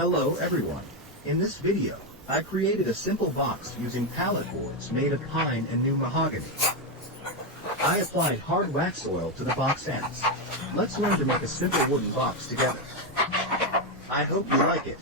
Hello everyone. In this video, I created a simple box using pallet boards made of pine and new mahogany. I applied hard wax oil to the box ends. Let's learn to make a simple wooden box together. I hope you like it.